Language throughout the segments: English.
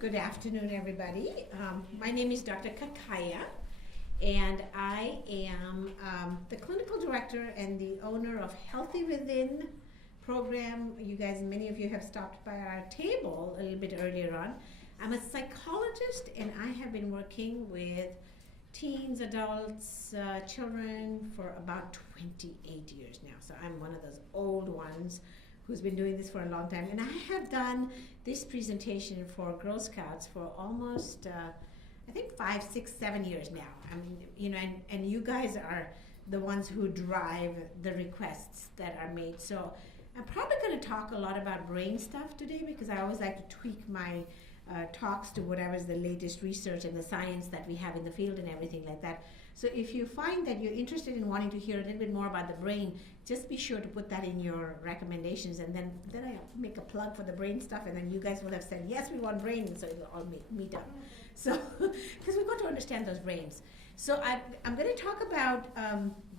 Good afternoon, everybody. My name is Dr. Kakaiya, and I am the clinical director and the owner of Healthy Within program. You guys, many of you have stopped by our table a little bit earlier on. I'm a psychologist, and I have been working with teens, adults, children for about 28 years now. So I'm one of those old ones who's been doing this for a long time. And I have done this presentation for Girl Scouts for almost, I think 5, 6, 7 years now. I mean, and you guys are the ones who drive the requests that are made. So I'm probably going to talk a lot about brain stuff today because I always like to tweak my talks to whatever's the latest research and the science that we have in the field and everything like that. So if you find that you're interested in wanting to hear a little bit more about the brain, just be sure to put that in your recommendations, and then I make a plug for the brain stuff, and then you guys will have said, yes, we want brain, and so it'll all meet up. So, because we've got to understand those brains. So I'm going to talk about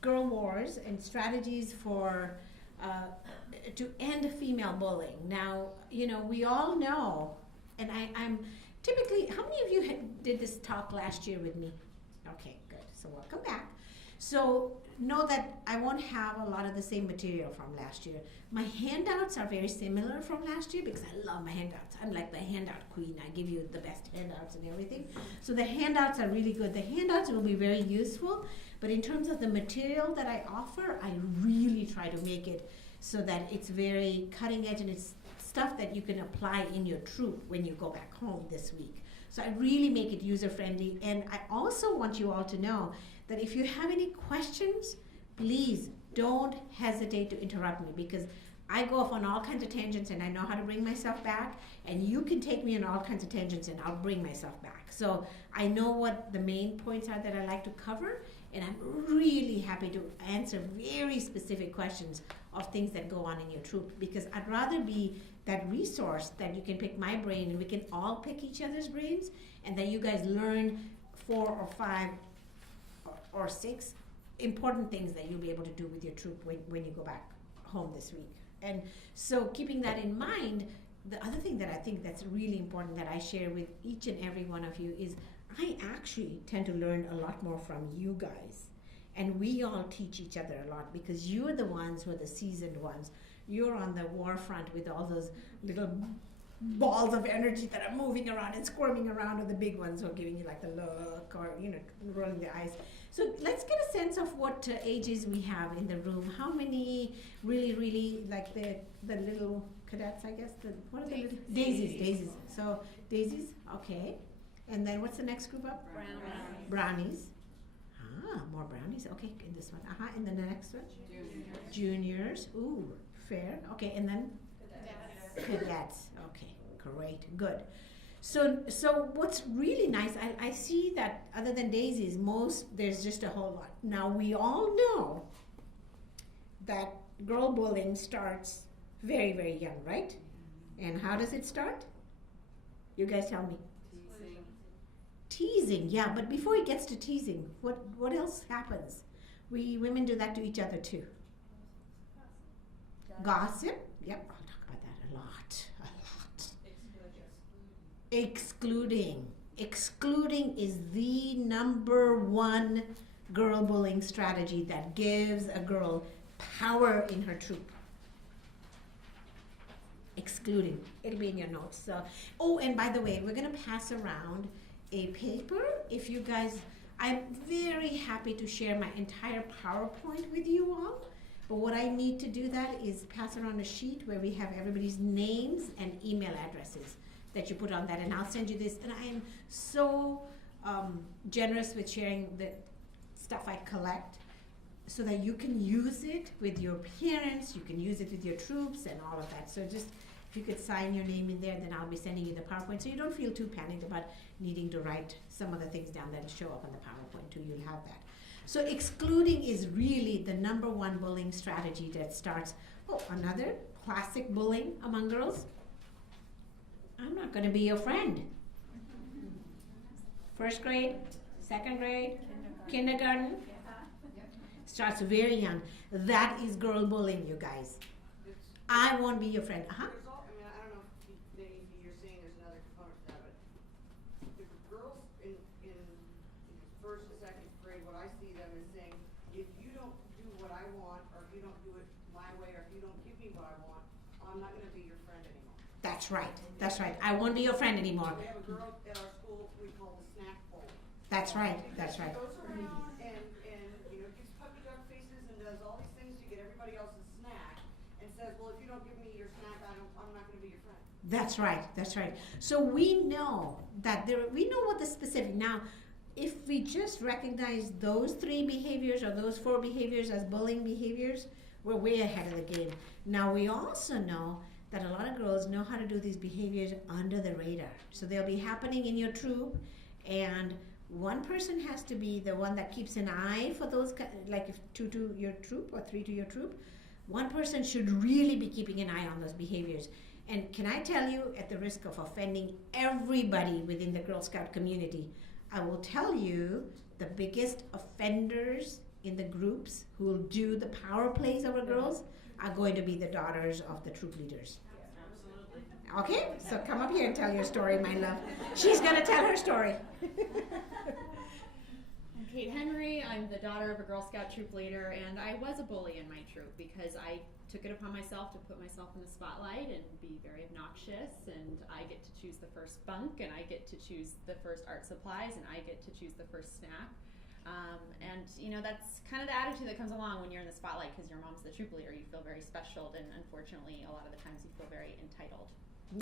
girl wars and strategies for to end female bullying. Now, we all know, and I'm typically, how many of you did this talk last year with me? Okay, good. So welcome back. So know that I won't have a lot of the same material from last year. My handouts are very similar from last year because I love my handouts. I'm like the handout queen. I give you the best handouts and everything. So the handouts are really good. The handouts will be very useful, but in terms of the material that I offer, I really try to make it so that it's very cutting edge and it's stuff that you can apply in your troop when you go back home this week. So I really make it user-friendly, and I also want you all to know that if you have any questions, please don't hesitate to interrupt me because I go off on all kinds of tangents and I know how to bring myself back, and you can take me on all kinds of tangents and I'll bring myself back. So I know what the main points are that I like to cover, and I'm really happy to answer very specific questions of things that go on in your troop because I'd rather be that resource that you can pick my brain and we can all pick each other's brains, and that you guys learn 4 or 5 or 6 important things that you'll be able to do with your troop when you go back home this week. And so keeping that in mind, the other thing that I think that's really important that I share with each and every one of you is I actually tend to learn a lot more from you guys. And we all teach each other a lot because you're the ones who are the seasoned ones. You're on the war front with all those little balls of energy that are moving around and squirming around, or the big ones who are giving you like the look or, rolling the eyes. So let's get a sense of what ages we have in the room. How many really like the little cadets, I guess? What are the little? Daisies. So daisies, okay. And then what's the next group up? Brownies. More brownies. Okay, in this one. And then the next one? Juniors. Ooh, fair. Okay, and then? Cadets. Okay, great, good. So what's really nice, I see that other than daisies, there's just a whole lot. Now, we all know that girl bullying starts very, very young, right? And how does it start? You guys tell me. Teasing, yeah, but before it gets to teasing, what else happens? We women do that to each other too. Gossip, yep, I'll talk about that a lot. Excluding is the #1 girl bullying strategy that gives a girl power in her troop. Excluding, it'll be in your notes. Oh, and by the way, we're gonna pass around a paper. If you guys, I'm very happy to share my entire PowerPoint with you all, but what I need to do that is pass around a sheet where we have everybody's names and email addresses that you put on that, and I'll send you this. And I am so generous with sharing the stuff I collect so that you can use it with your parents, you can use it with your troops and all of that. So just if you could sign your name in there, then I'll be sending you the PowerPoint so you don't feel too panicked about needing to write some of the things down that show up on the PowerPoint too. You'll have that. So excluding is really the #1 bullying strategy that starts. Oh, another classic bullying among girls. I'm not going to be your friend. First grade, second grade, kindergarten. Starts very young. That is girl bullying, you guys. I won't be your friend. There's all, I don't know if you're seeing there's another component to that, but second grade, what I see them is saying, if you don't do what I want, or if you don't do it my way, or if you don't give me what I want, I'm not going to be your friend anymore. That's right. That's right. I won't be your friend anymore. We have a girl at our school we call the snack bowl. That's right. That's right. She goes around and gives puppy dog faces and does all these things to get everybody else's snack, and says, well, if you don't give me your snack, I'm not going to be your friend. That's right. That's right. So we know that we know what the specific. Now, if we just recognize those 3 behaviors or those 4 behaviors as bullying behaviors, we're way ahead of the game. Now, we also know that a lot of girls know how to do these behaviors under the radar. So they'll be happening in your troop, and one person has to be the one that keeps an eye for those, like if 2 to your troop or 3 to your troop, one person should really be keeping an eye on those behaviors. And can I tell you, at the risk of offending everybody within the Girl Scout community, I will tell you the biggest offenders in the groups who will do the power plays over girls are going to be the daughters of the troop leaders. Okay, so come up here and tell your story, my love. She's going to tell her story. I'm Kate Henry. I'm the daughter of a Girl Scout troop leader, and I was a bully in my troop because I took it upon myself to put myself in the spotlight and be very obnoxious, and I get to choose the first bunk, and I get to choose the first art supplies, and I get to choose the first snack. And that's kind of the attitude that comes along when you're in the spotlight, because your mom's the troop leader. You feel very special, and unfortunately a lot of the times you feel very entitled.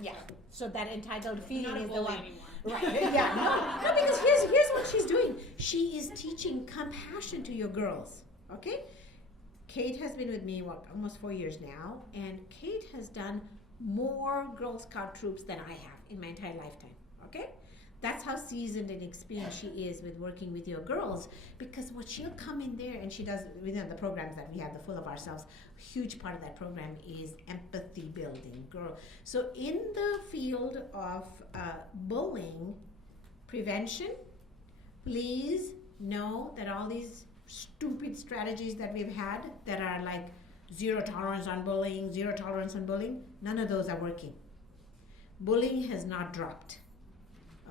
Yeah, so that entitled feeling Not a is the bully one. anymore. Right, yeah, no, because here's what she's doing. She is teaching compassion to your girls, okay? Kate has been with me, almost 4 years now, and Kate has done more Girl Scout troops than I have in my entire lifetime, okay? That's how seasoned and experienced she is with working with your girls, because what she'll come in there, and she does within the programs that we have, the Full of Ourselves, a huge part of that program is empathy building, girl. So in the field of bullying prevention, please know that all these stupid strategies that we've had that are like zero tolerance on bullying, none of those are working. Bullying has not dropped.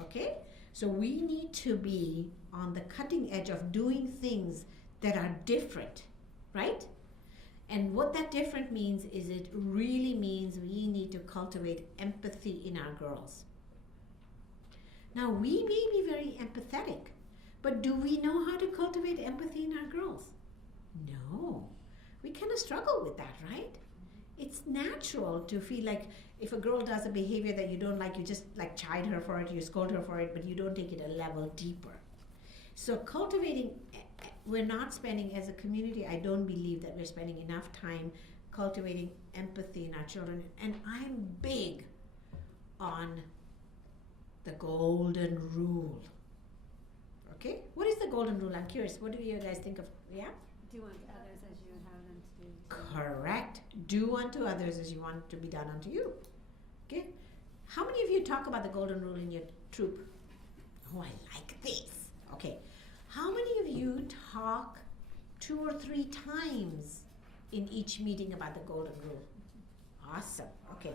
Okay? So we need to be on the cutting edge of doing things that are different, right? And what that different means is it really means we need to cultivate empathy in our girls. Now, we may be very empathetic, but do we know how to cultivate empathy in our girls? No. We kind of struggle with that, right? It's natural to feel like if a girl does a behavior that you don't like, you just like chide her for it, you scold her for it, but you don't take it a level deeper. So cultivating, we're not spending, as a community, I don't believe that we're spending enough time cultivating empathy in our children. And I'm big on the golden rule. Okay? What is the golden rule? I'm curious. What do you guys think of? Yeah? Do unto others as you would have them to do. Correct. Do unto others as you want to be done unto you. Okay? How many of you talk about the golden rule in your troop? Oh, I like this. Okay. How many of you talk 2 or 3 times in each meeting about the golden rule? Awesome. Okay.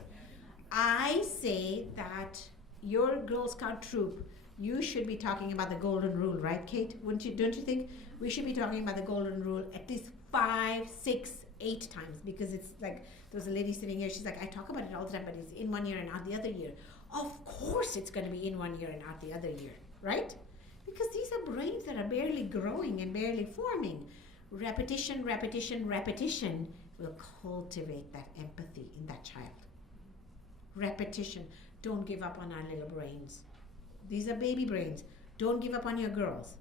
I say that your Girl Scout troop, you should be talking about the golden rule, right, Kate? Don't you think we should be talking about the golden rule at least 5, 6, 8 times? Because it's like, there was a lady sitting here, she's like, I talk about it all the time, but it's in one year and out the other year. Of course it's going to be in one year and out the other year, right? Because these are brains that are barely growing and barely forming. Repetition, repetition, repetition will cultivate that empathy in that child. Repetition. Don't give up on our little brains. These are baby brains. Don't give up on your girls.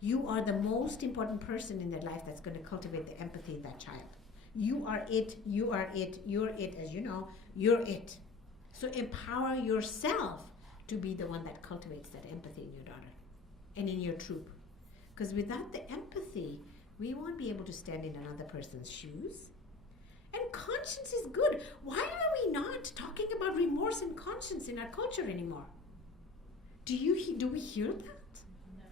You are the most important person in their life that's going to cultivate the empathy in that child. You are it, you are it, you're it, as you know, you're it. So empower yourself to be the one that cultivates that empathy in your daughter and in your troop. Because without the empathy, we won't be able to stand in another person's shoes. And conscience is good. Why are we not talking about remorse and conscience in our culture anymore? Do we hear that? No.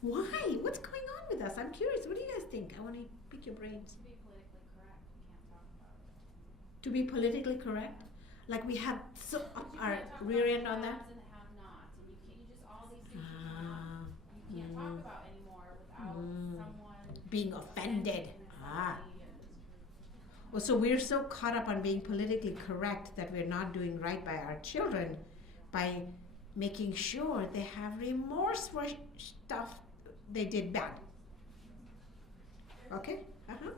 Why? What's going on with us? I'm curious. What do you guys think? I want to pick your brains. To be politically correct, we can't talk about it. To be politically correct? Like we have so up our rear end on that? And have-nots, and you just all these things you can't talk about anymore. being offended. Ah. Well, so we're so caught up on being politically correct that we're not doing right by our children by making sure they have remorse for stuff they did bad. Okay? Uh-huh.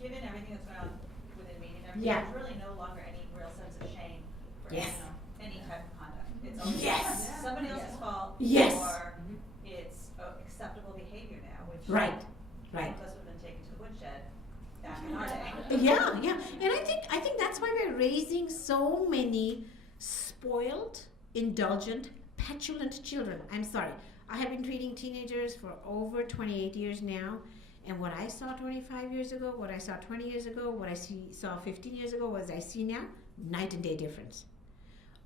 Given everything that's going on within media and everything, Yeah. there's really no longer any real sense of shame for Yes. any type of conduct. It's always Yes. somebody else's fault, Yes. or it's acceptable behavior now, which Right. most Right. of us would have been taken to the woodshed back in our day. Yeah, yeah. And I think that's why we're raising so many spoiled, indulgent, petulant children. I'm sorry. I have been treating teenagers for over 28 years now. And what I saw 25 years ago, what I saw 20 years ago, what I saw 15 years ago, what I see now, night and day difference.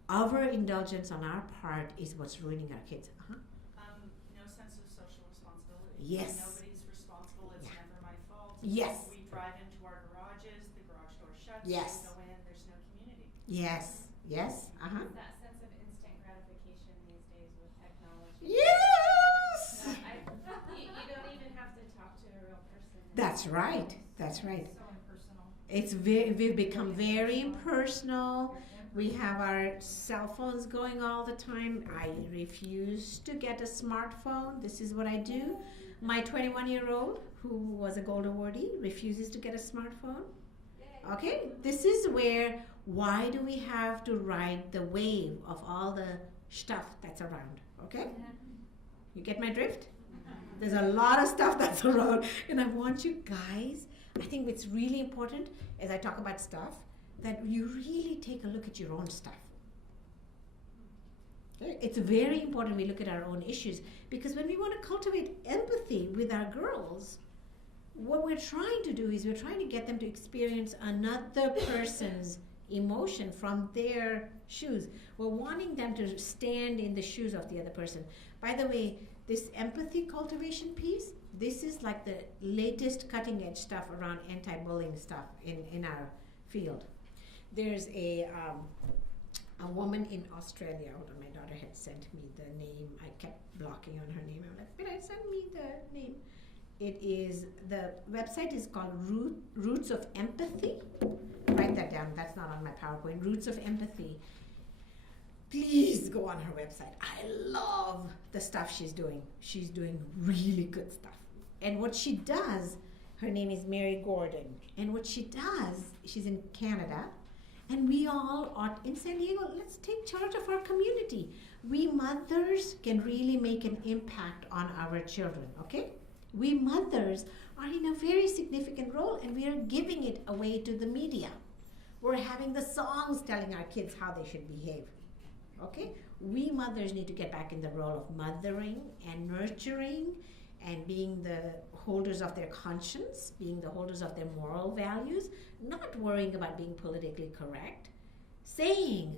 Overindulgence on our part is what's ruining our kids. No sense of social responsibility. Yes. Nobody's responsible. It's Yeah. never my fault. Yes. We drive into our garages, the garage door shuts, Yes. we go in, there's no community. Yes, yes, uh-huh. It's that sense of instant gratification these days with technology. Yes! You don't even have to talk to a real person. That's right, that's right. So impersonal. We've become very impersonal. We have our cell phones going all the time. I refuse to get a smartphone. This is what I do. My 21-year-old, who was a gold awardee, refuses to get a smartphone. Okay, this is why do we have to ride the wave of all the stuff that's around? Okay? You get my drift? There's a lot of stuff that's around. And I want you guys, I think it's really important as I talk about stuff, that you really take a look at your own stuff. Okay? It's very important we look at our own issues, because when we want to cultivate empathy with our girls, what we're trying to do is we're trying to get them to experience another person's emotion from their shoes. We're wanting them to stand in the shoes of the other person. By the way, this empathy cultivation piece, this is like the latest cutting edge stuff around anti-bullying stuff in our field. There's a woman in Australia. Hold on, my daughter had sent me the name. I kept blocking on her name. I'm like, but send me the name. The website is called Roots of Empathy. Write that down. That's not on my PowerPoint. Roots of Empathy. Please go on her website. I love the stuff she's doing. She's doing really good stuff. And what she does, her name is Mary Gordon. And what she does, she's in Canada, and we all are in San Diego. Let's take charge of our community. We mothers can really make an impact on our children, okay? We mothers are in a very significant role, and we are giving it away to the media. We're having the songs telling our kids how they should behave, okay? We mothers need to get back in the role of mothering and nurturing and being the holders of their conscience, being the holders of their moral values, not worrying about being politically correct, saying,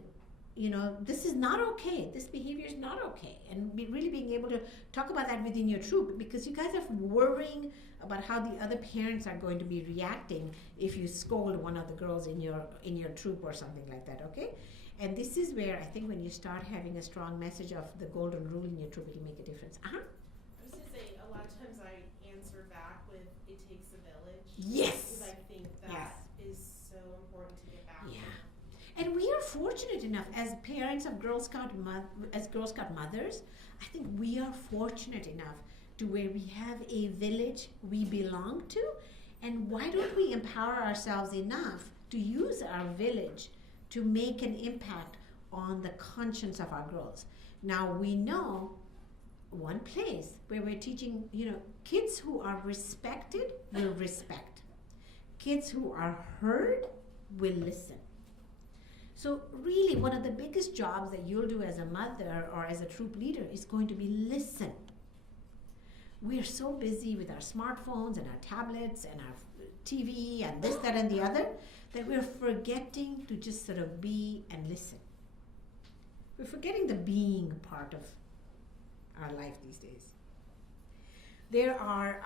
this is not okay, this behavior is not okay, and really being able to talk about that within your troop, because you guys are worrying about how the other parents are going to be reacting if you scold one of the girls in your troop or something like that, okay? And this is where I think when you start having a strong message of the golden rule in your troop, it'll make a difference. I was going to say, a lot of times I answer back with, it takes a village. Yes. Because I think that is so important to get back. Yeah. And we are fortunate enough as parents of Girl Scout mothers, I think we are fortunate enough to where we have a village we belong to, and why don't we empower ourselves enough to use our village to make an impact on the conscience of our girls. Now we know one place where we're teaching, kids who are respected will respect. Kids who are heard will listen. So really one of the biggest jobs that you'll do as a mother or as a troop leader is going to be listen. We're so busy with our smartphones and our tablets and our TV and this, that, and the other, that we're forgetting to just sort of be and listen. We're forgetting the being part of our life these days. There are,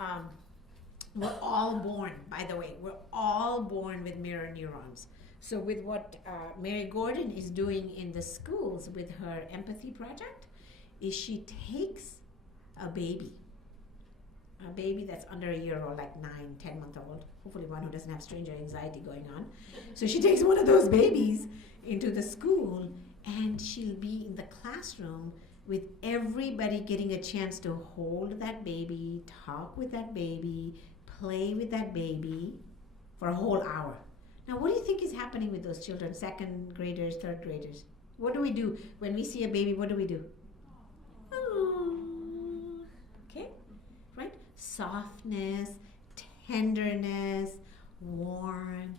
we're all born, by the way, we're all born with mirror neurons. So with what Mary Gordon is doing in the schools with her empathy project, is she takes a baby, a baby that's under a year old, like 9, 10-month old, hopefully one who doesn't have stranger anxiety going on. So she takes one of those babies into the school, and she'll be in the classroom with everybody getting a chance to hold that baby, talk with that baby, play with that baby for a whole hour. Now, what do you think is happening with those children, second graders, third graders? What do we do when we see a baby? What do we do? Oh, okay, right? Softness, tenderness, warmth,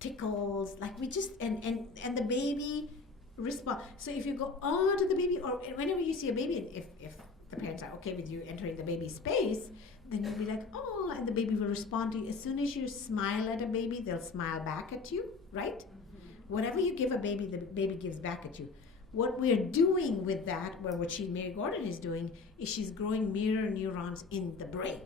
tickles, like we just, and the baby respond. So if you go on to the baby, or whenever you see a baby, if the parents are okay with you entering the baby's space, then you'll be like, oh, and the baby will respond to you. As soon as you smile at a baby, they'll smile back at you, right? Mm-hmm. Whatever you give a baby, the baby gives back at you. What we're doing with that, or what Mary Gordon is doing, is she's growing mirror neurons in the brain.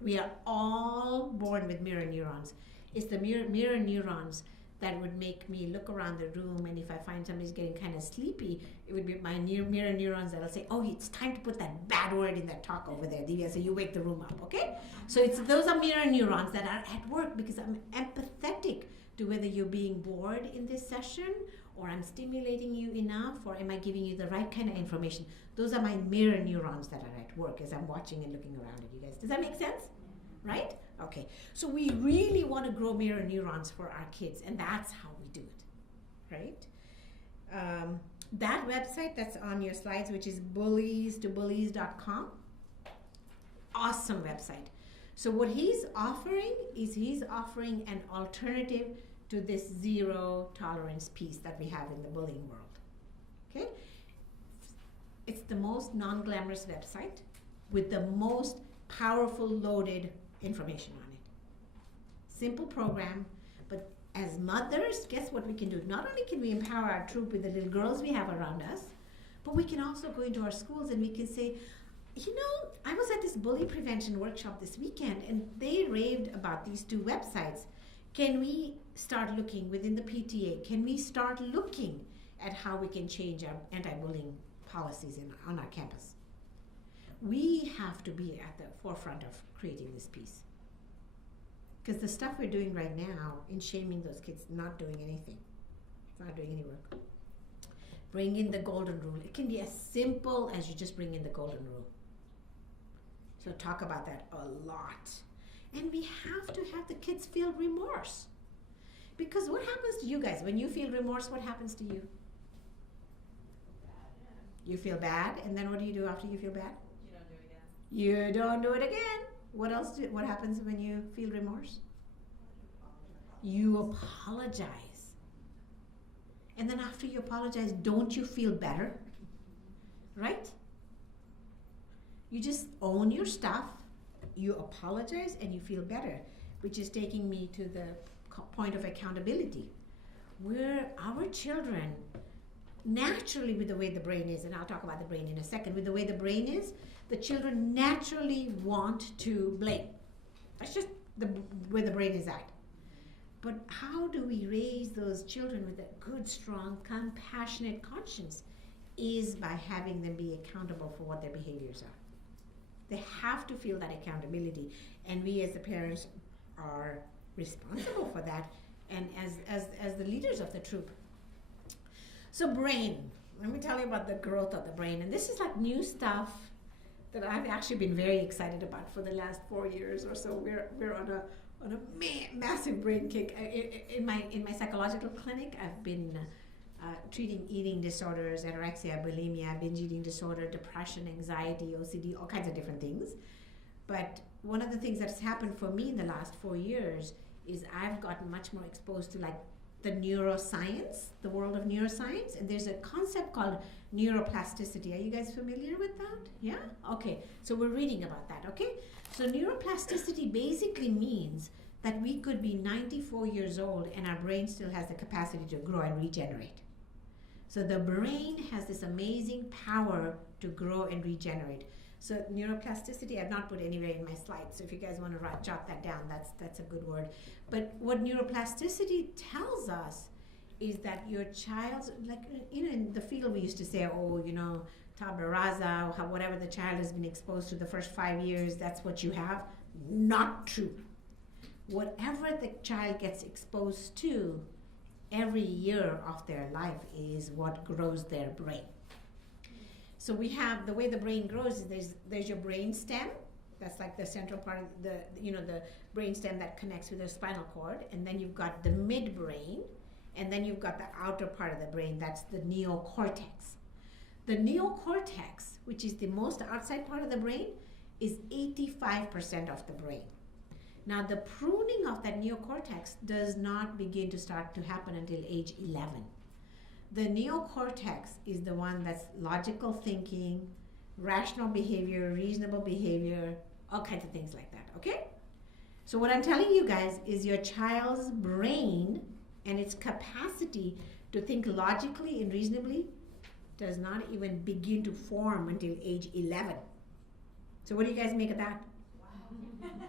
We are all born with mirror neurons. It's the mirror neurons that would make me look around the room, and if I find somebody's getting kind of sleepy, it would be my mirror neurons that'll say, oh, it's time to put that bad word in that talk over there, Divya, so you wake the room up, okay? So those are mirror neurons that are at work because I'm empathetic to whether you're being bored in this session, or I'm stimulating you enough, or am I giving you the right kind of information? Those are my mirror neurons that are at work as I'm watching and looking around at you guys. Does that make sense? Right? Okay, so we really want to grow mirror neurons for our kids, and that's how we do it, right? That website that's on your slides, which is bullies2bullies.com, awesome website. So what he's offering is he's offering an alternative to this zero tolerance piece that we have in the bullying world, okay? It's the most non-glamorous website with the most powerful loaded information on it. Simple program, but as mothers, guess what we can do? Not only can we empower our troop with the little girls we have around us, but we can also go into our schools and we can say, you know, I was at this bully prevention workshop this weekend and they raved about these two websites. Can we start looking within the PTA? Can we start looking at how we can change our anti-bullying policies on our campus? We have to be at the forefront of creating this piece. Because the stuff we're doing right now in shaming those kids, not doing anything. It's not doing any work. Bring in the golden rule. It can be as simple as you just bring in the golden rule. So talk about that a lot. And we have to have the kids feel remorse. Because what happens to you guys? When you feel remorse, what happens to you? You feel bad, and then what do you do after you feel bad? You don't do it again. What else? What happens when you feel remorse? You apologize. And then after you apologize, don't you feel better? Right? You just own your stuff, you apologize, and you feel better, which is taking me to the point of accountability, where our children, naturally with the way the brain is, and I'll talk about the brain in a second, with the way the brain is, the children naturally want to blame. That's just where the brain is at. But how do we raise those children with a good, strong, compassionate conscience? Is by having them be accountable for what their behaviors are. They have to feel that accountability, and we as the parents are responsible for that, and as the leaders of the troop. So brain, let me tell you about the growth of the brain, and this is like new stuff that I've actually been very excited about for the last 4 years or so. We're on a massive brain kick. In my psychological clinic, I've been treating eating disorders, anorexia, bulimia, binge eating disorder, depression, anxiety, OCD, all kinds of different things. But one of the things that's happened for me in the last 4 years is I've gotten much more exposed to like the neuroscience, the world of neuroscience, and there's a concept called neuroplasticity. Are you guys familiar with that? Yeah? Okay, so we're reading about that, okay? So neuroplasticity basically means that we could be 94 years old and our brain still has the capacity to grow and regenerate. So the brain has this amazing power to grow and regenerate. So neuroplasticity, I've not put anywhere in my slides, so if you guys want to jot that down, that's a good word. But what neuroplasticity tells us is that your child's, like, you know, in the field we used to say, oh, you know, tabula rasa, or whatever the child has been exposed to the first 5 years, that's what you have. Not true. Whatever the child gets exposed to every year of their life is what grows their brain. So we have, the way the brain grows is there's your brain stem. That's like the central part of the brain stem that connects with the spinal cord. And then you've got the midbrain. And then you've got the outer part of the brain. That's the neocortex. The neocortex, which is the most outside part of the brain, is 85% of the brain. Now, the pruning of that neocortex does not begin to start to happen until age 11. The neocortex is the one that's logical thinking, rational behavior, reasonable behavior, all kinds of things like that, okay? So what I'm telling you guys is your child's brain and its capacity to think logically and reasonably does not even begin to form until age 11. So what do you guys make of that? Explains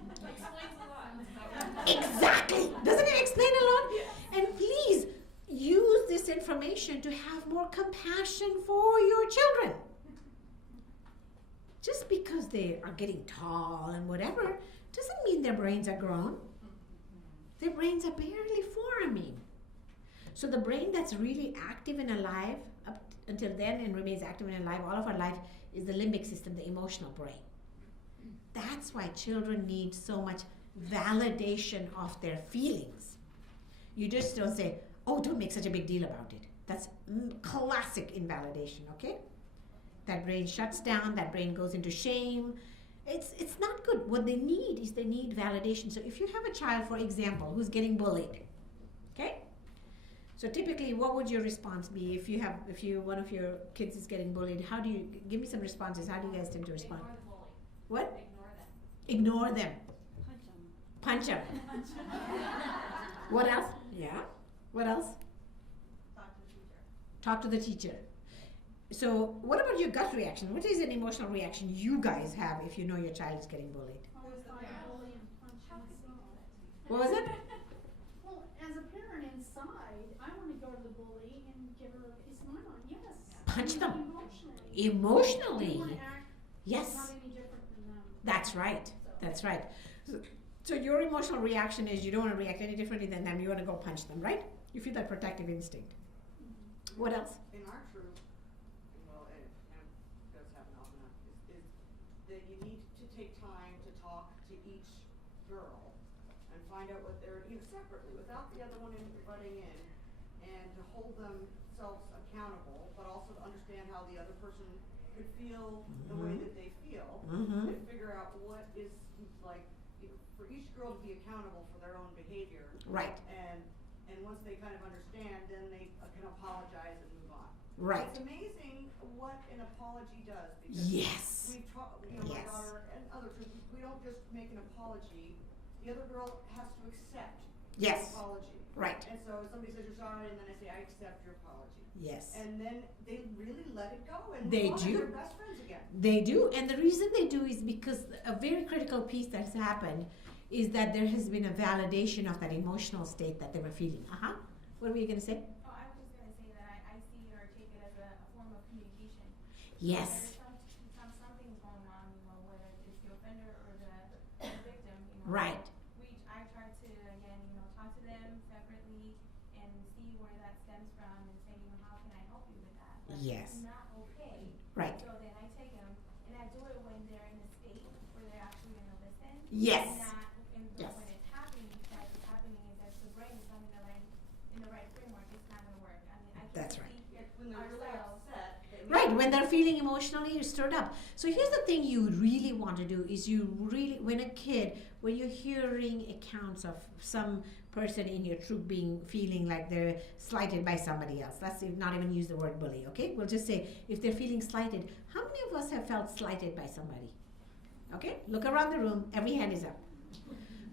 a lot. Exactly! Doesn't it explain a lot? And please use this information to have more compassion for your children. Just because they are getting tall and whatever doesn't mean their brains are grown. Their brains are barely forming. So the brain that's really active and alive up until then and remains active and alive all of our life is the limbic system, the emotional brain. That's why children need so much validation of their feelings. You just don't say, oh, don't make such a big deal about it. That's classic invalidation, okay? That brain shuts down, that brain goes into shame. It's not good. What they need is they need validation. So if you have a child, for example, who's getting bullied, okay? So typically, what would your response be if one of your kids is getting bullied? How do you, give me some responses. How do you guys tend to respond? Ignore the bully. What? Ignore them. Ignore them. Punch them. What else? Yeah. What else? Talk to the teacher. Talk to the teacher. So what about your gut reaction? What is an emotional reaction you guys have if you know your child is getting bullied? What was it? Well, as a parent inside, I want to go to the bully and give her a piece of my mind. Yes. Punch them. Emotionally. Emotionally. You want to act Yes. not any different than them. That's right. That's right. So your emotional reaction is you don't want to react any differently than them. You want to go punch them, right? You feel that protective instinct. What else? In our troop, well, and does happen often enough, is that you need to take time to talk to each girl and find out what they're, separately, without the other one butting in, and to hold themselves accountable, but also to understand how the other person could feel the way that they feel, and figure out what is, like, for each girl to be accountable for their own behavior. Right. And once they kind of understand, then they can apologize and move on. Right. It's amazing what an apology does, because Yes. we've taught, my Yes. daughter and others, we don't just make an apology. The other girl has to accept Yes. the apology. Right. And so somebody says you're sorry, and then I say I accept your apology. Yes. And then they really let it go, and They move on, do. They're best friends again. They do, and the reason they do is because a very critical piece that's happened is that there has been a validation of that emotional state that they were feeling. What were you going to say? Oh, I was just gonna say that I see it or take it as a form of communication. Yes. There's something's going on, whether it's the offender or the victim, Right. I try to, again, talk to them separately and see where that stems from and say, how can I help you with that? But Yes. it's not okay. Right. So then I take them and I do it when they're in a state where they're actually gonna listen. Yes. And Yes. when it's happening, because it's happening is that the brain is not in the right framework, it's not gonna work. I mean, I can That's right. see When they're really ourselves. upset. Right, when they're feeling emotionally stirred up. So here's the thing you really want to do is when you're hearing accounts of some person in your troop feeling like they're slighted by somebody else. Let's not even use the word bully, okay? We'll just say if they're feeling slighted, how many of us have felt slighted by somebody? Okay, look around the room, every hand is up.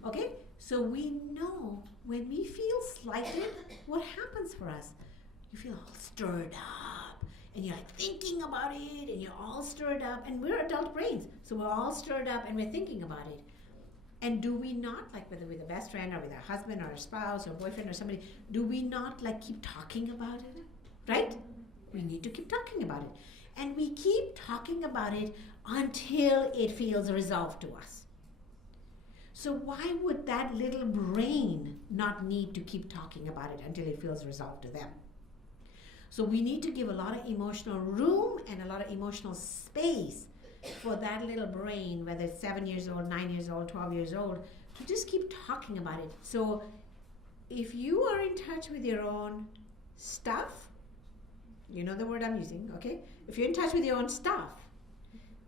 Okay, so we know when we feel slighted, what happens for us? You feel all stirred up, and you're like thinking about it, and you're all stirred up, and we're adult brains, so we're all stirred up and we're thinking about it. And do we not, like whether with a best friend or with a husband or a spouse or boyfriend or somebody, do we not like keep talking about it? Right? We need to keep talking about it. And we keep talking about it until it feels resolved to us. So why would that little brain not need to keep talking about it until it feels resolved to them? So we need to give a lot of emotional room and a lot of emotional space for that little brain, whether it's 7 years old, 9 years old, 12 years old, to just keep talking about it. So if you are in touch with your own stuff, you know the word I'm using, okay? If you're in touch with your own stuff,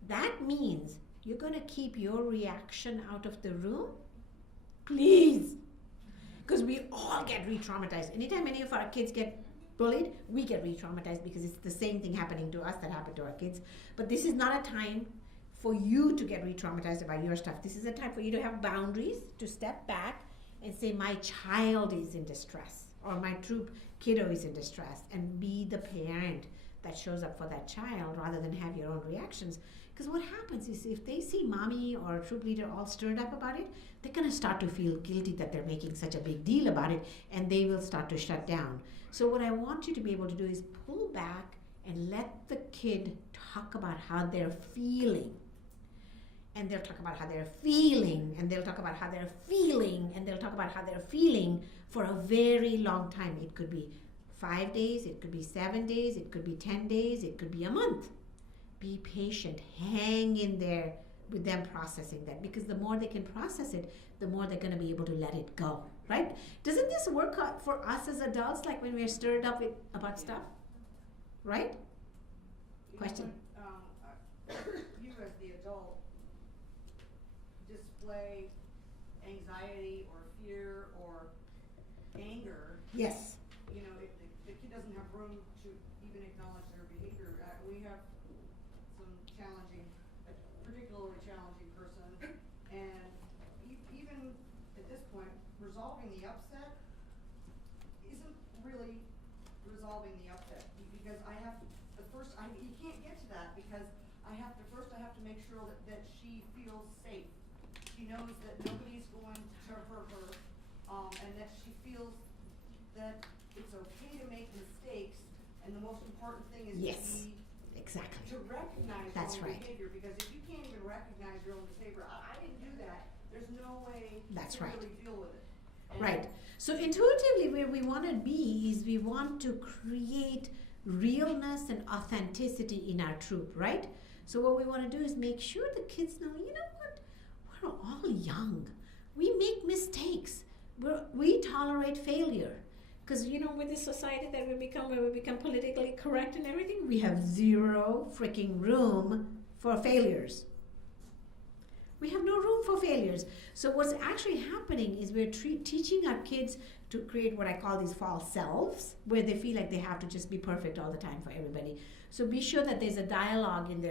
that means you're going to keep your reaction out of the room. Please. Because we all get re-traumatized. Anytime any of our kids get bullied, we get re-traumatized because it's the same thing happening to us that happened to our kids. But this is not a time for you to get re-traumatized about your stuff. This is a time for you to have boundaries, to step back and say, my child is in distress, or my troop kiddo is in distress, and be the parent that shows up for that child rather than have your own reactions. Because what happens is if they see mommy or a troop leader all stirred up about it, they're going to start to feel guilty that they're making such a big deal about it, and they will start to shut down. So what I want you to be able to do is pull back and let the kid talk about how they're feeling. And they'll talk about how they're feeling, and they'll talk about how they're feeling, and they'll talk about how they're feeling for a very long time. It could be 5 days, it could be 7 days, it could be 10 days, it could be a month. Be patient, hang in there with them processing that, because the more they can process it, the more they're going to be able to let it go, right? Doesn't this work out for us as adults, like when we're stirred up about stuff, right? Question? You as the adult display anxiety or fear or anger. Yes. You know, if the kid doesn't have room to even acknowledge their behavior. We have some challenging, a particularly challenging person, and even at this point, resolving the upset isn't really resolving the upset, because I have the first. You can't get to that because I have to make sure that she feels safe. She knows that nobody's going to hurt her, and that she feels that it's okay to make mistakes, and the most important thing is to recognize That's your own right. behavior, because if you can't even recognize your own behavior, I didn't do that, there's no way That's to right. really deal with it. And Right. So intuitively where we want to be is we want to create realness and authenticity in our troop, right? So what we want to do is make sure the kids know, you know what, we're all young. We make mistakes. We tolerate failure. Because, you know, with this society that we become, where we become politically correct and everything, we have zero freaking room for failures. We have no room for failures. So what's actually happening is we're teaching our kids to create what I call these false selves, where they feel like they have to just be perfect all the time for everybody. So be sure that there's a dialogue in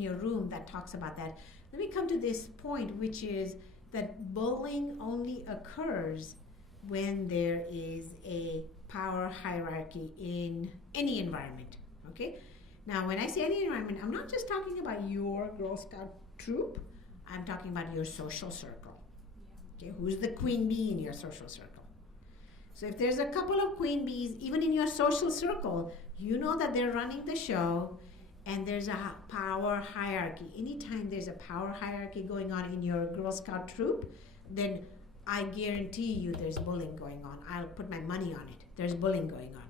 your room that talks about that. Let me come to this point, which is that bullying only occurs when there is a power hierarchy in any environment, okay? Now, when I say any environment, I'm not just talking about your Girl Scout troop, I'm talking about your social circle, okay? Who's the queen bee in your social circle? So if there's a couple of queen bees, even in your social circle, you know that they're running the show, and there's a power hierarchy. Anytime there's a power hierarchy going on in your Girl Scout troop, then I guarantee you there's bullying going on. I'll put my money on it. There's bullying going on.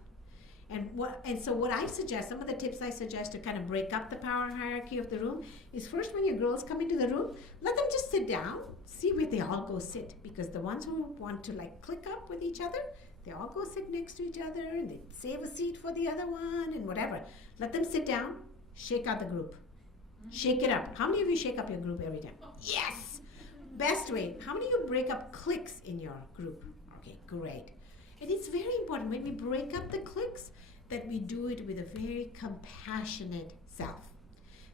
And so what I suggest, some of the tips I suggest to kind of break up the power hierarchy of the room is, first, when your girls come into the room, let them just sit down, see where they all go sit. Because the ones who want to like click up with each other, they all go sit next to each other, and they save a seat for the other one and whatever. Let them sit down, shake out the group. Shake it up. How many of you shake up your group every time? Yes! Best way. How many of you break up cliques in your group? Okay, great. And it's very important when we break up the cliques that we do it with a very compassionate self.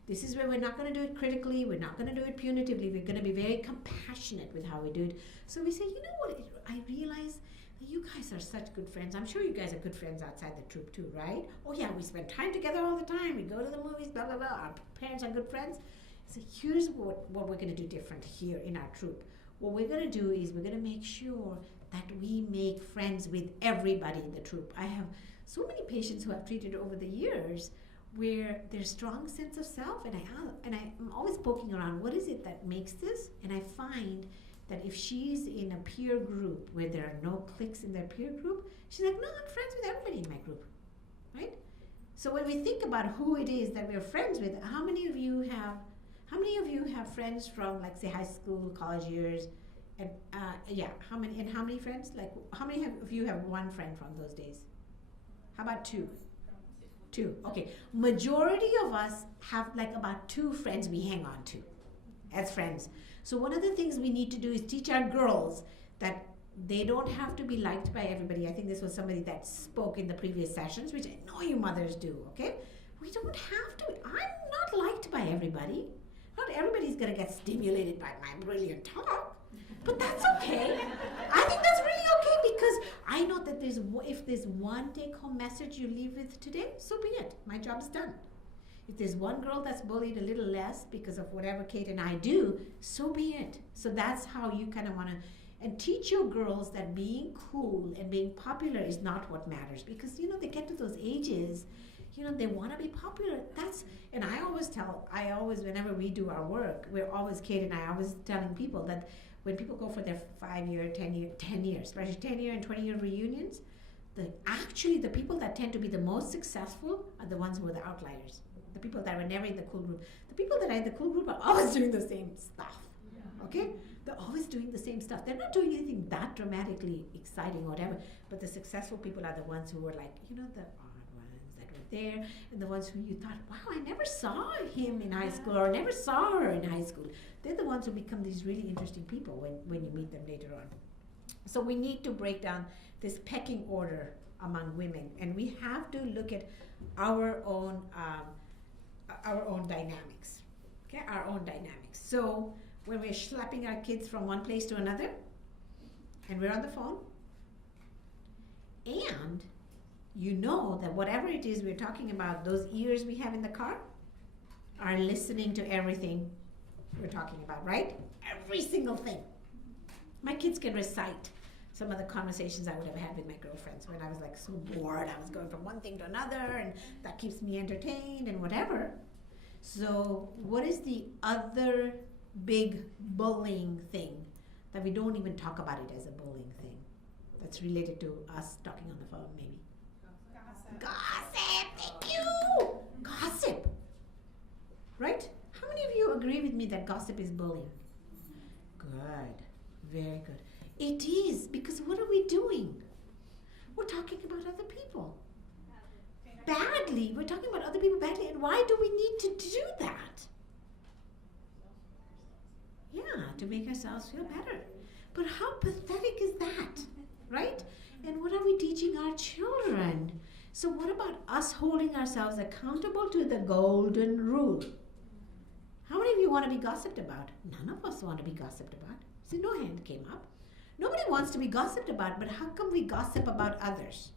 This is where we're not going to do it critically, we're not going to do it punitively, we're going to be very compassionate with how we do it. So we say, you know what, I realize that you guys are such good friends. I'm sure you guys are good friends outside the troop too, right? Oh yeah, we spend time together all the time, we go to the movies, blah, blah, blah. Our parents are good friends. So here's what we're going to do different here in our troop. What we're going to do is we're going to make sure that we make friends with everybody in the troop. I have so many patients who I've treated over the years where there's strong sense of self, and I'm always poking around, what is it that makes this? And I find that if she's in a peer group where there are no cliques in their peer group, she's like, no, I'm friends with everybody in my group, right? So when we think about who it is that we're friends with, how many of you have friends from, like, say, high school, college years, and how many friends? Like, how many of you have one friend from those days? How about two? Two, okay. Majority of us have like about 2 friends we hang on to as friends. So one of the things we need to do is teach our girls that they don't have to be liked by everybody. I think this was somebody that spoke in the previous sessions, which I know you mothers do, okay? We don't have to. I'm not liked by everybody. Not everybody's gonna get stimulated by my brilliant talk, but that's okay. I think that's really okay, because I know that if there's one take-home message you leave with today, so be it. My job's done. If there's one girl that's bullied a little less because of whatever Kate and I do, so be it. So that's how you kind of want to, and teach your girls that being cool and being popular is not what matters, because they get to those ages, they want to be popular. And I always whenever we do our work, Kate and I always telling people that when people go for their 5-year, 10 years, especially 10-year and 20-year reunions, the people that tend to be the most successful are the ones who are the outliers. The people that were never in the cool group. The people that are in the cool group are always doing the same stuff. Okay? They're always doing the same stuff. They're not doing anything that dramatically exciting or whatever, but the successful people are the ones who were like, the odd ones that were there, and the ones who you thought, wow, I never saw him in high school, or never saw her in high school. They're the ones who become these really interesting people when you meet them later on. So we need to break down this pecking order among women, and we have to look at our own dynamics. Okay, our own dynamics. So when we're schlepping our kids from one place to another, and we're on the phone, and that whatever it is we're talking about, those ears we have in the car are listening to everything we're talking about, right? Every single thing. My kids can recite some of the conversations I would have had with my girlfriends when I was like so bored. I was going from one thing to another, and that keeps me entertained and whatever. So what is the other big bullying thing that we don't even talk about it as a bullying thing that's related to us talking on the phone, maybe? Gossip, thank you! Gossip, right? How many of you agree with me that gossip is bullying? Good, very good. It is, because what are we doing? We're talking about other people. Badly. We're talking about other people badly, and why do we need to do that? Yeah, to make ourselves feel better. But how pathetic is that, right? And what are we teaching our children? So what about us holding ourselves accountable to the golden rule? How many of you want to be gossiped about? None of us want to be gossiped about. See, no hand came up. Nobody wants to be gossiped about, but how come we gossip about others?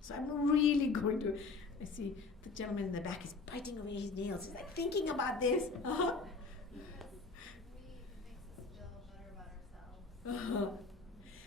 So I'm really going to, I see the gentleman in the back is biting away his nails. He's like thinking about this. Uh-huh. It makes us feel better about ourselves. Uh-huh.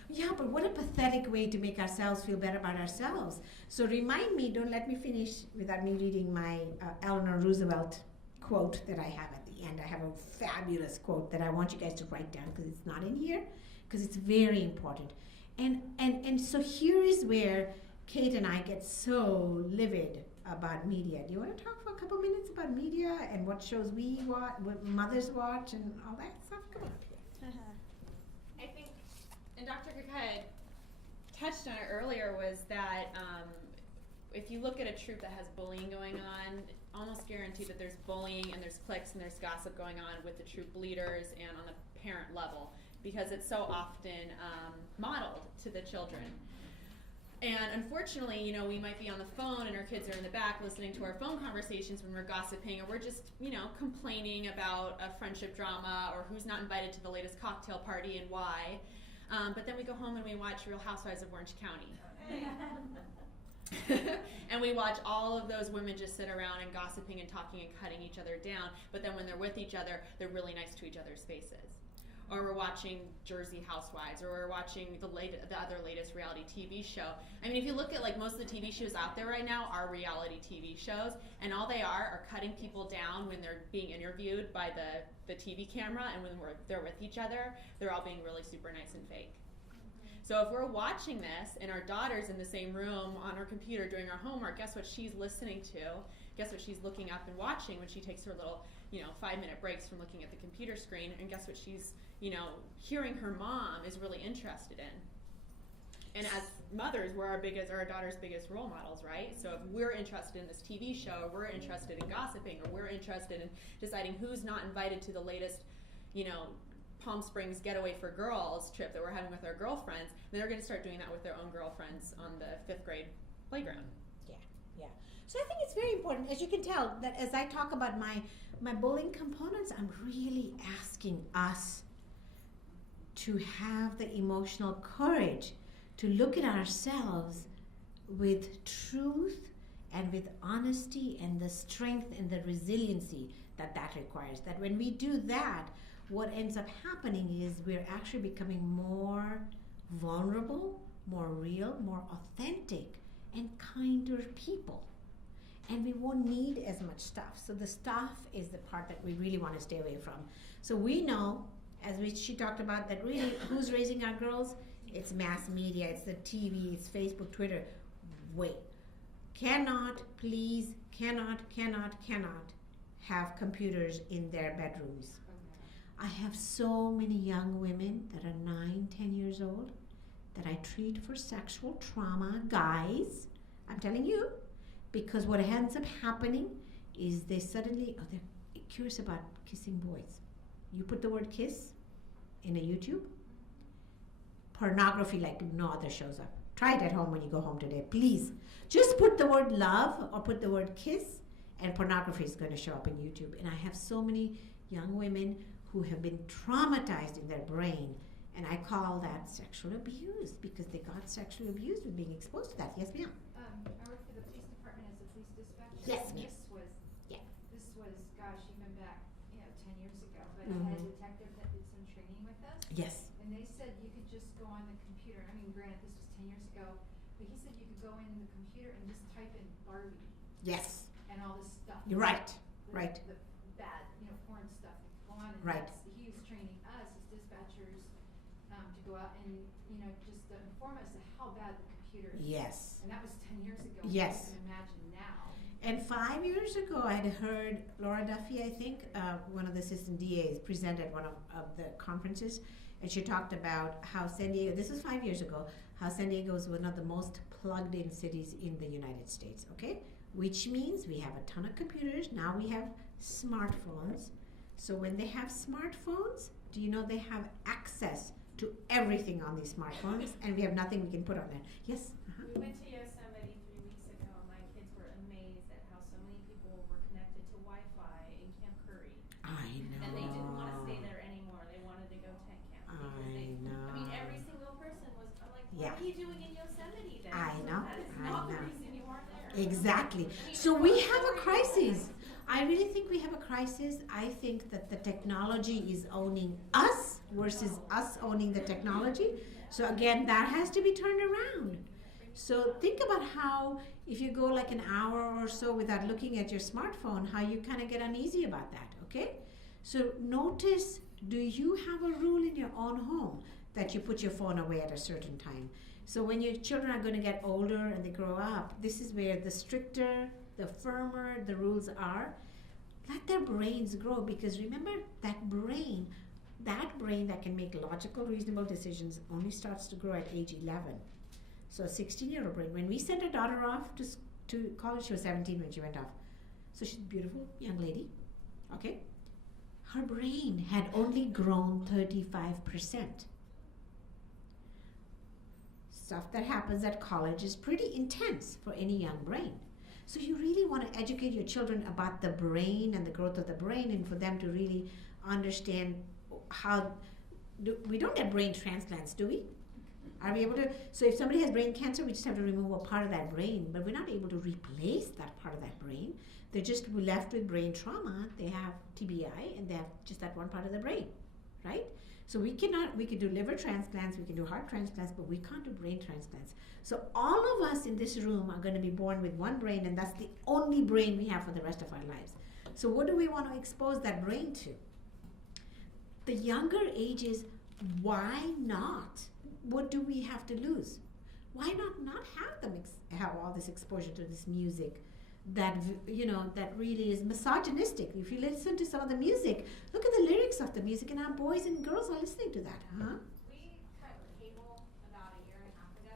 Yeah, but what a pathetic way to make ourselves feel better about ourselves. So remind me, don't let me finish without me reading my Eleanor Roosevelt quote that I have at the end. I have a fabulous quote that I want you guys to write down because it's not in here, because it's very important. And so here is where Kate and I get so livid about media. Do you want to talk for a couple minutes about media and what shows we watch, what mothers watch, and all that stuff? Come on up here. I think, and Dr. Kakaiya touched on it earlier, was that if you look at a troop that has bullying going on, almost guaranteed that there's bullying and there's cliques and there's gossip going on with the troop leaders and on the parent level, because it's so often modeled to the children. And unfortunately, we might be on the phone and our kids are in the back listening to our phone conversations when we're gossiping, or we're just, complaining about a friendship drama or who's not invited to the latest cocktail party and why. But then we go home and we watch Real Housewives of Orange County. And we watch all of those women just sit around and gossiping and talking and cutting each other down. But then when they're with each other, they're really nice to each other's faces. or we're watching Jersey Housewives, or we're watching the other latest reality TV show. I mean, if you look at like most of the TV shows out there right now are reality TV shows, and all they are cutting people down when they're being interviewed by the TV camera, and when they're with each other, they're all being really super nice and fake. So if we're watching this and our daughter's in the same room on her computer doing her homework, guess what she's listening to? Guess what she's looking up and watching when she takes her little, 5-minute breaks from looking at the computer screen? And guess what she's, hearing her mom is really interested in. And as mothers, we're our daughter's biggest role models, right? So if we're interested in this TV show, or we're interested in gossiping, or we're interested in deciding who's not invited to the latest, Palm Springs getaway for girls trip that we're having with our girlfriends, then they're going to start doing that with their own girlfriends on the 5th grade playground. Yeah. So I think it's very important, as you can tell, that as I talk about my bullying components, I'm really asking us to have the emotional courage to look at ourselves with truth and with honesty and the strength and the resiliency that requires. That when we do that, what ends up happening is we're actually becoming more vulnerable, more real, more authentic, and kinder people. And we won't need as much stuff. So the stuff is the part that we really want to stay away from. So we know, she talked about, that really who's raising our girls? It's mass media, it's the TV, it's Facebook, Twitter. Wait. Cannot have computers in their bedrooms. I have so many young women that are 9, 10 years old that I treat for sexual trauma. Guys, I'm telling you, because what ends up happening is they suddenly, they're curious about kissing boys. You put the word kiss in a YouTube, pornography like no other shows up. Try it at home when you go home today, please. Just put the word love or put the word kiss, and pornography is going to show up in YouTube. And I have so many young women who have been traumatized in their brain, and I call that sexual abuse because they got sexually abused with being exposed to that. Yes, ma'am? I work for the police department as a police dispatcher. Yes, ma'am. This was, gosh, even back, 10 years ago. But I had a detective that did some training with us. Yes. And they said you could just go on the computer. I mean, granted, this was 10 years ago, but he said you could go in the computer and just type in Barbie. Yes. And all this stuff. You're right. The bad, porn stuff that could go on. And right. He was training us as dispatchers to go out and, just inform us of how bad the computer is. Yes. And that was 10 years ago. Yes. You can imagine now. And 5 years ago, I had heard Laura Duffy, I think, one of the assistant DAs, present at one of the conferences, and she talked about how San Diego, this was 5 years ago, how San Diego is one of the most plugged-in cities in the United States, okay? Which means we have a ton of computers. Now we have smartphones. So when they have smartphones, do you know they have access to everything on these smartphones, and we have nothing we can put on there? Yes? We went to Yosemite 3 weeks ago, and my kids were amazed at how so many people were connected to Wi-Fi in Camp Curry. I know. And they didn't want to stay there anymore. They wanted to go tent camp. I mean, every single person was, I'm like, what are you doing in Yosemite then? I know. That is not the reason you are there. Exactly. So we have a crisis. I really think we have a crisis. I think that the technology is owning us versus us owning the technology. So again, that has to be turned around. So think about how, if you go like an hour or so without looking at your smartphone, how you kind of get uneasy about that, okay? So notice, do you have a rule in your own home that you put your phone away at a certain time? So when your children are going to get older and they grow up, this is where the stricter, the firmer the rules are. Let their brains grow, because remember, that brain that can make logical, reasonable decisions only starts to grow at age 11. So a 16-year-old brain. When we sent our daughter off to college, she was 17 when she went off. So she's a beautiful young lady, okay? Her brain had only grown 35%. Stuff that happens at college is pretty intense for any young brain. So you really want to educate your children about the brain and the growth of the brain, and for them to really understand how, we don't get brain transplants, do we? Are we able to? So if somebody has brain cancer, we just have to remove a part of that brain, but we're not able to replace that part of that brain. They're just left with brain trauma. They have TBI, and they have just that one part of the brain, right? So we could do liver transplants, we can do heart transplants, but we can't do brain transplants. So all of us in this room are going to be born with one brain, and that's the only brain we have for the rest of our lives. So what do we want to expose that brain to? The younger ages, why not? What do we have to lose? Why not have them have all this exposure to this music that, that really is misogynistic? If you listen to some of the music, look at the lyrics of the music, and our boys and girls are listening to that, huh? We cut cable about a year and a half ago,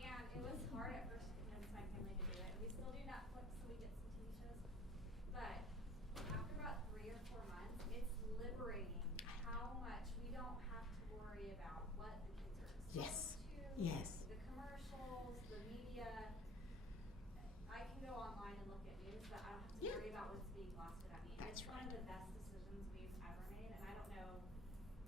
and it was hard at first to convince my family to do it. We still do Netflix, so we get some TV shows, but after about 3 or 4 months, it's liberating how much we don't have to worry about what the kids are exposed to. Yes. The commercials, the media. I can go online and look at news, but I don't have to worry about what's being blasted at me. That's It's one of the best decisions we've ever made, and I don't know.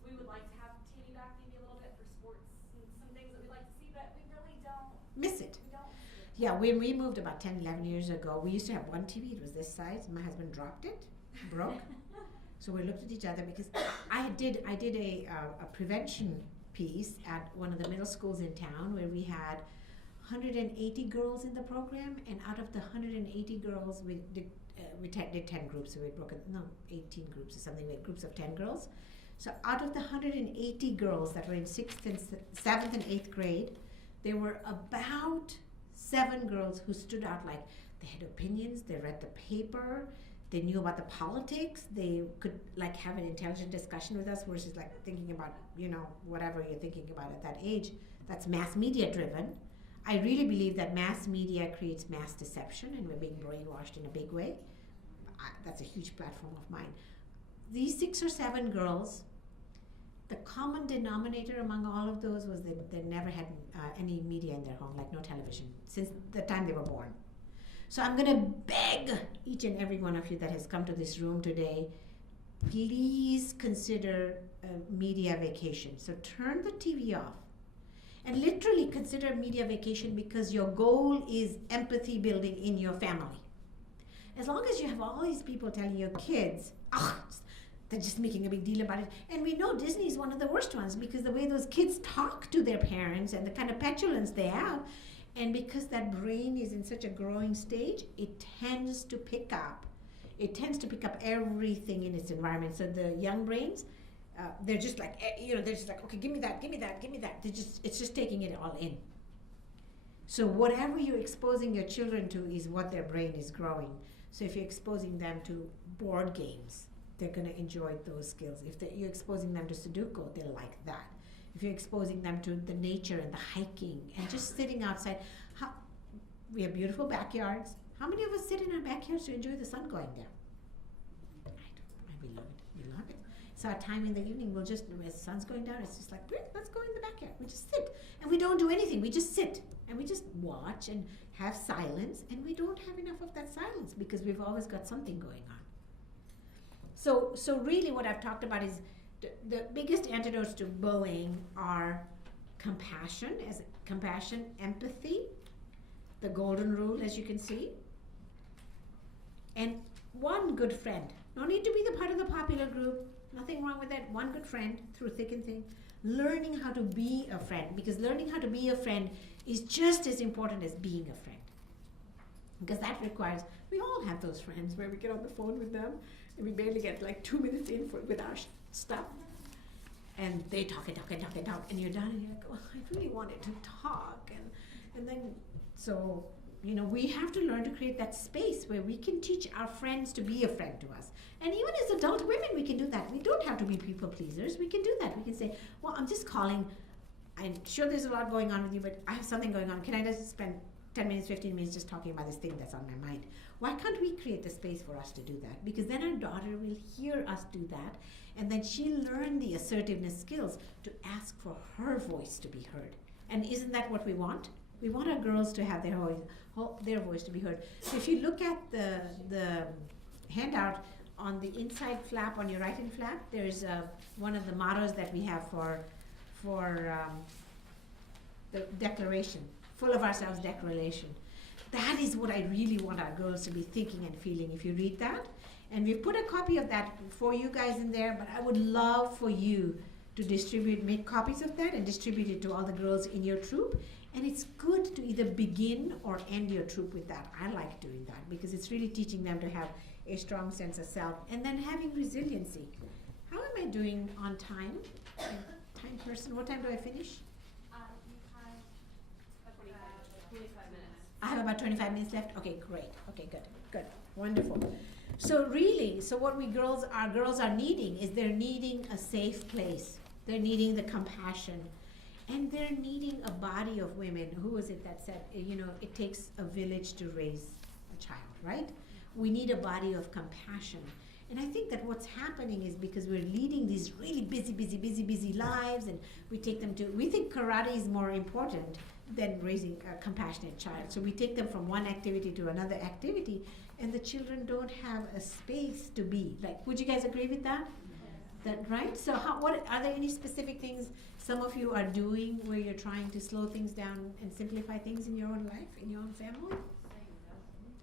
We would like to have TV back maybe a little bit for sports and some things that we'd like to see, but we really don't. Miss it. We don't miss it. Yeah, when we moved about 10, 11 years ago, we used to have one TV. It was this size. My husband dropped it, broke. So we looked at each other because I did a prevention piece at one of the middle schools in town where we had 180 girls in the program, and out of the 180 girls, we did 10 groups. So we broke 18 groups or something. We had groups of 10 girls. So out of the 180 girls that were in 6th and 7th and 8th grade, there were about 7 girls who stood out. Like, they had opinions, they read the paper, they knew about the politics, they could like have an intelligent discussion with us versus like thinking about, whatever you're thinking about at that age. That's mass media driven. I really believe that mass media creates mass deception, and we're being brainwashed in a big way. That's a huge platform of mine. These 6 or 7 girls, the common denominator among all of those was that they never had any media in their home, like no television, since the time they were born. So I'm going to beg each and every one of you that has come to this room today, please consider a media vacation. So turn the TV off and literally consider a media vacation, because your goal is empathy building in your family. As long as you have all these people telling your kids, they're just making a big deal about it. And we know Disney is one of the worst ones, because the way those kids talk to their parents and the kind of petulance they have, and because that brain is in such a growing stage, it tends to pick up everything in its environment. So the young brains, they're just like, okay, give me that. It's just taking it all in. So whatever you're exposing your children to is what their brain is growing. So if you're exposing them to board games, they're going to enjoy those skills. If you're exposing them to Sudoku, they'll like that. If you're exposing them to the nature and the hiking and just sitting outside. We have beautiful backyards. How many of us sit in our backyards to enjoy the sun going down? We love it. We love it. So our time in the evening, we'll just, as the sun's going down, it's just like, let's go in the backyard. We just sit. And we don't do anything. We just sit. And we just watch and have silence. And we don't have enough of that silence because we've always got something going on. So really what I've talked about is the biggest antidotes to bullying are compassion, empathy, the golden rule, as you can see, and one good friend. No need to be the part of the popular group. Nothing wrong with that. One good friend through thick and thin. Learning how to be a friend, because learning how to be a friend is just as important as being a friend. Because that requires, we all have those friends where we get on the phone with them and we barely get like 2 minutes in with our stuff. And they talk, and you're done, and you're like, oh, I really wanted to talk. And then, so, we have to learn to create that space where we can teach our friends to be a friend to us. And even as adult women, we can do that. We don't have to be people pleasers. We can do that. We can say, well, I'm just calling. I'm sure there's a lot going on with you, but I have something going on. Can I just spend 10 minutes, 15 minutes just talking about this thing that's on my mind? Why can't we create the space for us to do that? Because then our daughter will hear us do that, and then she'll learn the assertiveness skills to ask for her voice to be heard. And isn't that what we want? We want our girls to have their voice to be heard. So if you look at the handout, on the inside flap, on your right-hand flap, there's one of the mottos that we have for the declaration, full of ourselves declaration. That is what I really want our girls to be thinking and feeling. If you read that, and we've put a copy of that for you guys in there, but I would love for you to distribute, make copies of that and distribute it to all the girls in your troop. And it's good to either begin or end your troop with that. I like doing that because it's really teaching them to have a strong sense of self and then having resiliency. How am I doing on time? Time person, what time do I finish? You have about 25 minutes. I have about 25 minutes left. Okay, great. Okay, good, wonderful. So really, what girls are needing is they're needing a safe place. They're needing the compassion. And they're needing a body of women. Who was it that said, it takes a village to raise a child, right? We need a body of compassion. And I think that what's happening is because we're leading these really busy lives, and we think karate is more important than raising a compassionate child. So we take them from one activity to another activity, and the children don't have a space to be. Like, would you guys agree with that? That right? So what are there any specific things some of you are doing where you're trying to slow things down and simplify things in your own life, in your own family?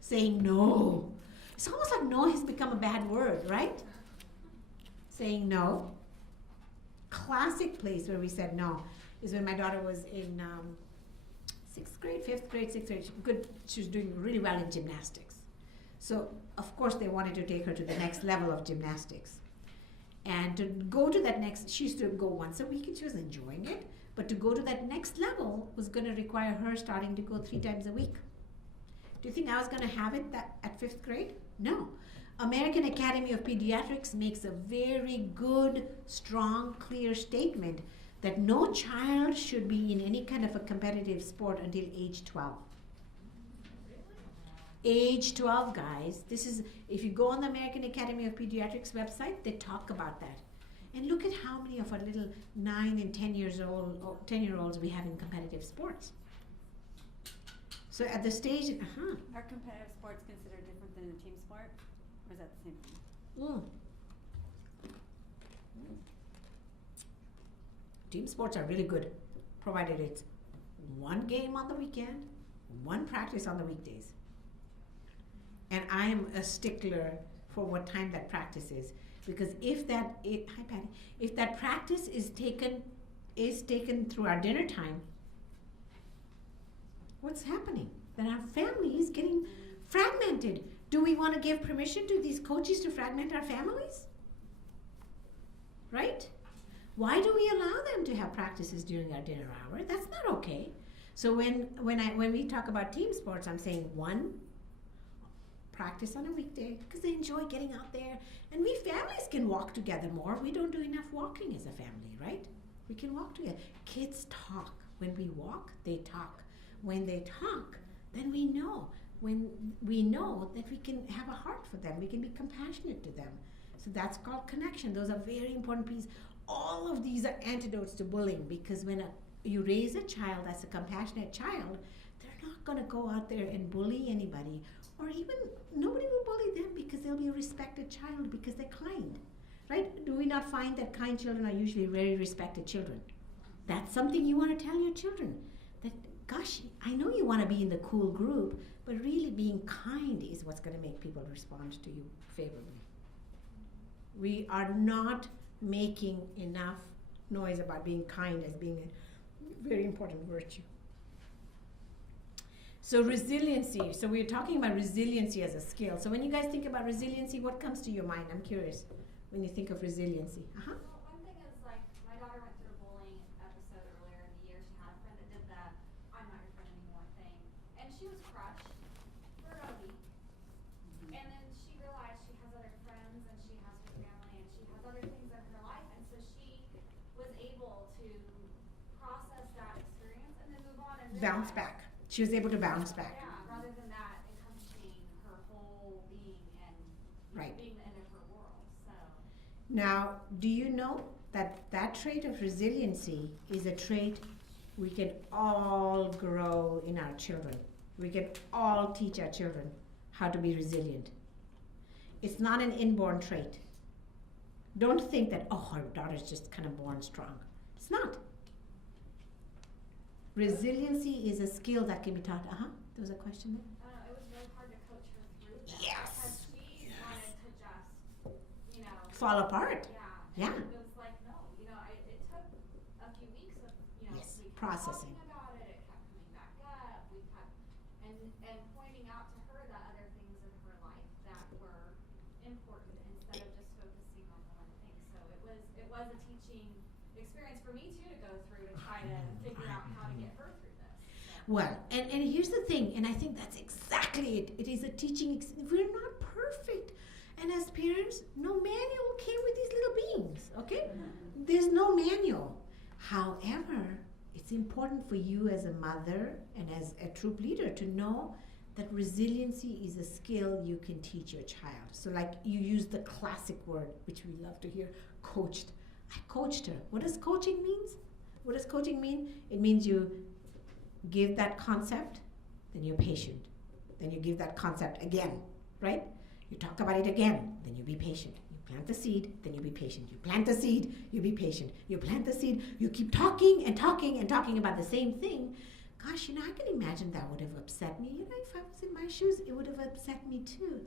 Saying no. It's almost like no has become a bad word, right? Saying no. Classic place where we said no is when my daughter was in 6th grade, 5th grade, 6th grade. She was doing really well in gymnastics. So, of course, they wanted to take her to the next level of gymnastics. And to go to that next, she used to go once a week and she was enjoying it. But to go to that next level was going to require her starting to go 3 times a week. Do you think I was going to have it at 5th grade? No. American Academy of Pediatrics makes a very good, strong, clear statement that no child should be in any kind of a competitive sport until age 12. Age 12, guys. This is, if you go on the American Academy of Pediatrics website, they talk about that. And look at how many of our little 9 and 10-year-olds we have in competitive sports. So at the stage, Are competitive sports considered different than a team sport? Or is that the same thing? Team sports are really good, provided it's one game on the weekend, one practice on the weekdays. And I am a stickler for what time that practice is, because if that practice is taken through our dinner time, what's happening? Then our family is getting fragmented. Do we want to give permission to these coaches to fragment our families? Right? Why do we allow them to have practices during our dinner hour? That's not okay. So when we talk about team sports, I'm saying one, practice on a weekday because they enjoy getting out there, and we families can walk together more. We don't do enough walking as a family, right? We can walk together. Kids talk. When we walk, they talk. When they talk, then we know. When we know that we can have a heart for them, we can be compassionate to them. So that's called connection. Those are very important pieces. All of these are antidotes to bullying, because when you raise a child as a compassionate child, they're not going to go out there and bully anybody. Or even nobody will bully them because they'll be a respected child because they're kind, right? Do we not find that kind children are usually very respected children? That's something you want to tell your children. That, gosh, I know you want to be in the cool group, but really being kind is what's going to make people respond to you favorably. We are not making enough noise about being kind as being a very important virtue. So resiliency. So we're talking about resiliency as a skill. So when you guys think about resiliency, what comes to your mind? I'm curious when you think of resiliency. Well, one thing is, like, my daughter went through a bullying episode earlier in the year. She had a friend that did the I'm not your friend anymore thing. And she was crushed for about a week. And then she realized she has other friends and she has her family and she has other things in her life. And so she was able to process that experience and then move on and Bounce back. She was able to bounce back. Yeah, rather than that encompassing her whole being and Right. being the end of her world. So Now, do you know that that trait of resiliency is a trait we can all grow in our children? We can all teach our children how to be resilient. It's not an inborn trait. Don't think that, oh, our daughter's just kind of born strong. It's not. Resiliency is a skill that can be taught. There was a question there? it was really hard to coach her through that. Yes. Because she wanted to just, Fall apart. Yeah. Yeah. And it was like, no, it processing. talking about it, it kept coming back up. We kept and pointing out to her that other things in her life that were important instead of just focusing on the one thing. So it was a teaching experience for me too to go through to try to figure out how to get her through this. So. Well, and here's the thing, and I think that's exactly it. It is a teaching we're not perfect. And as parents, no manual came with these little beings, okay? There's no manual. However, it's important for you as a mother and as a troop leader to know that resiliency is a skill you can teach your child. So like you use the classic word, which we love to hear, coached. I coached her. What does coaching mean? What does coaching mean? It means you give that concept, then you're patient. Then you give that concept again, right? You talk about it again, then you be patient. You plant the seed, then you be patient. You plant the seed, you be patient. You plant the seed, you keep talking and talking and talking about the same thing. Gosh, I can imagine that would have upset me. If I was in my shoes, it would have upset me too.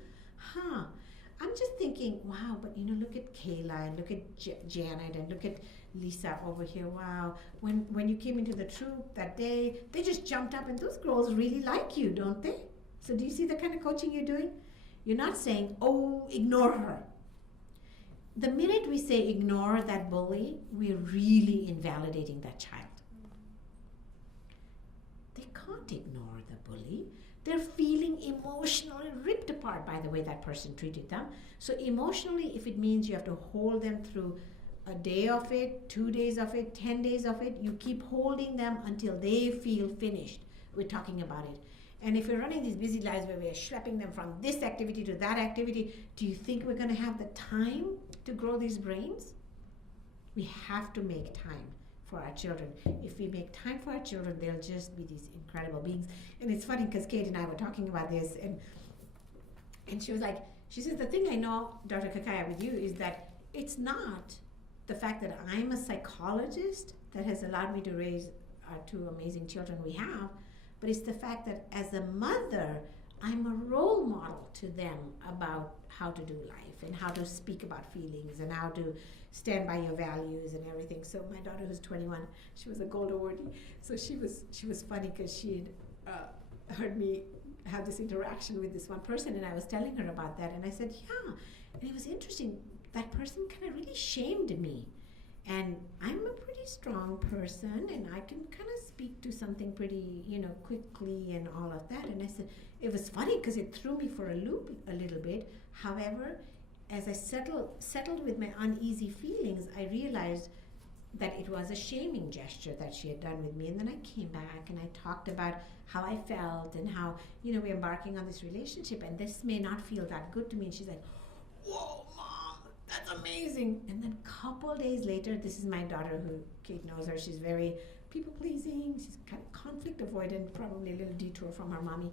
I'm just thinking, wow, but look at Kayla and look at Janet and look at Lisa over here. Wow, when you came into the troop that day, they just jumped up, and those girls really like you, don't they? So do you see the kind of coaching you're doing? You're not saying, oh, ignore her. The minute we say ignore that bully, we're really invalidating that child. They can't ignore the bully. They're feeling emotionally ripped apart by the way that person treated them. So emotionally, if it means you have to hold them through a day of it, 2 days of it, 10 days of it, you keep holding them until they feel finished with talking about it. And if we're running these busy lives where we're schlepping them from this activity to that activity, do you think we're going to have the time to grow these brains? We have to make time for our children. If we make time for our children, they'll just be these incredible beings. And it's funny because Kate and I were talking about this, and she was like, she says, the thing I know, Dr. Kakaiya, with you is that it's not the fact that I'm a psychologist that has allowed me to raise our 2 amazing children we have, but it's the fact that as a mother, I'm a role model to them about how to do life and how to speak about feelings and how to stand by your values and everything. So my daughter, who's 21, she was a gold awardee. So she was funny because she had heard me have this interaction with this one person, and I was telling her about that, and I said, yeah, and it was interesting. That person kind of really shamed me. And I'm a pretty strong person, and I can kind of speak to something pretty, quickly and all of that. And I said, it was funny because it threw me for a loop a little bit. However, as I settled with my uneasy feelings, I realized that it was a shaming gesture that she had done with me. And then I came back and I talked about how I felt and how, we're embarking on this relationship, and this may not feel that good to me. And she's like, whoa, Mom, that's amazing. And then a couple days later, this is my daughter, who Kate knows her, she's very people-pleasing, she's kind of conflict avoidant, probably a little detour from her mommy.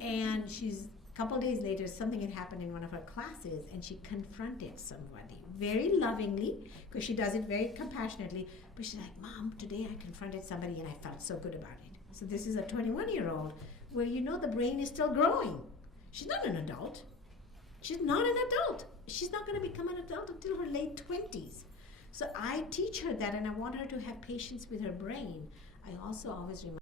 And she's, a couple days later, something had happened in one of her classes, and she confronted somebody very lovingly, because she does it very compassionately, but she's like, Mom, today I confronted somebody and I felt so good about it. So this is a 21-year-old where the brain is still growing. She's not an adult. She's not an adult. She's not going to become an adult until her late 20s. So I teach her that, and I want her to have patience with her brain. I also always remind